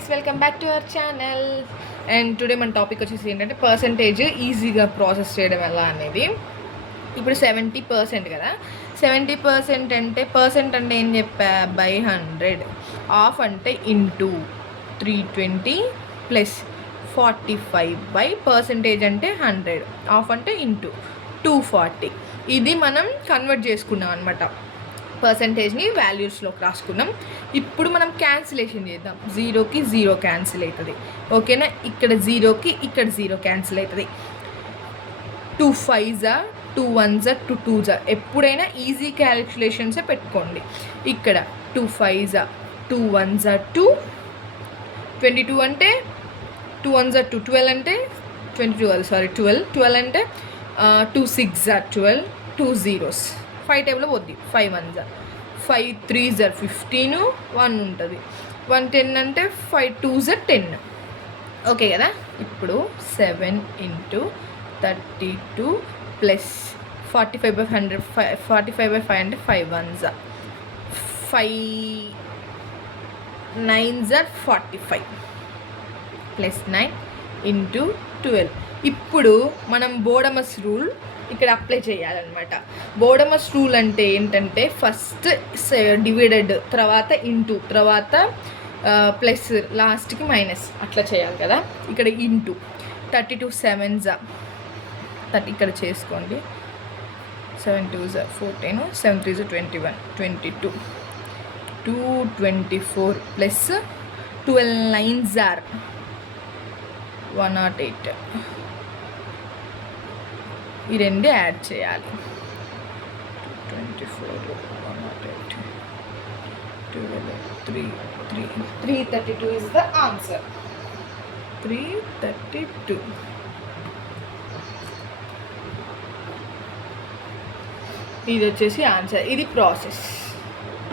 guys, welcome back to our channel. And today మన topic వచ్చేసి ఏంటంటే పర్సంటేజ్ ఈజీగా ప్రాసెస్ చేయడం ఎలా అనేది. ఇప్పుడు 70% కదా, 70% అంటే పర్సెంట్ అంటే ఏం చెప్పా, బై 100. ఆఫ్ అంటే ఇంటూ 320 ప్లస్ 45 బై పర్సంటేజ్ అంటే 100. ఆఫ్ అంటే ఇంటూ 240. ఇది మనం కన్వర్ట్ చేసుకున్నాం అనమాట. పర్సంటేజ్ని వాల్యూస్లోకి రాసుకున్నాం. ఇప్పుడు మనం క్యాన్సిలేషన్ చేద్దాం. 0కి 0 క్యాన్సిల్ అవుతుంది, ఓకేనా. ఇక్కడ 0కి ఇక్కడ 0 క్యాన్సిల్ అవుతుంది. 2 5s 2 1s 2 2s. ఎప్పుడైనా ఈజీ క్యాలిక్యులేషన్సే పెట్టుకోండి. ఇక్కడ 2 5s 2 1s 2, 22 అంటే 2 1s 2, 12 అంటే 12 అంటే 2 6s 12, 2 zeros 5 టేబుల్లో పోద్ది. 5 1s 5 3s 15, 1 ఉంటుంది. 1 10 అంటే 5 2s 10, ఓకే కదా. ఇప్పుడు 7 ఇంటూ 32 ప్లస్ 45/100, 45/5 అంటే 5 1s, 5 9s 45 ప్లస్ 9 ఇంటూ 12. ఇప్పుడు మనం బోడమస్ రూల్ ఇక్కడ అప్లై చేయాలన్నమాట. బోడమస్ రూల్ అంటే ఏంటంటే ఫస్ట్ డివైడెడ్, తర్వాత ఇంటూ, తర్వాత ప్లస్, లాస్ట్కి మైనస్, అట్లా చేయాలి కదా. ఇక్కడ ఇంటూ 32 7s 30, ఇక్కడ చేసుకోండి. 7 2s 14, 7 3s 21, 22, 224 ప్లస్ 12 9s 108. ఈ రెండు యాడ్ చేయాలి. 24 108 12 3 332 ఇస్ ద ఆన్సర్. 332. ఇది వచ్చేసి ఆన్సర్. ఇది ప్రాసెస్.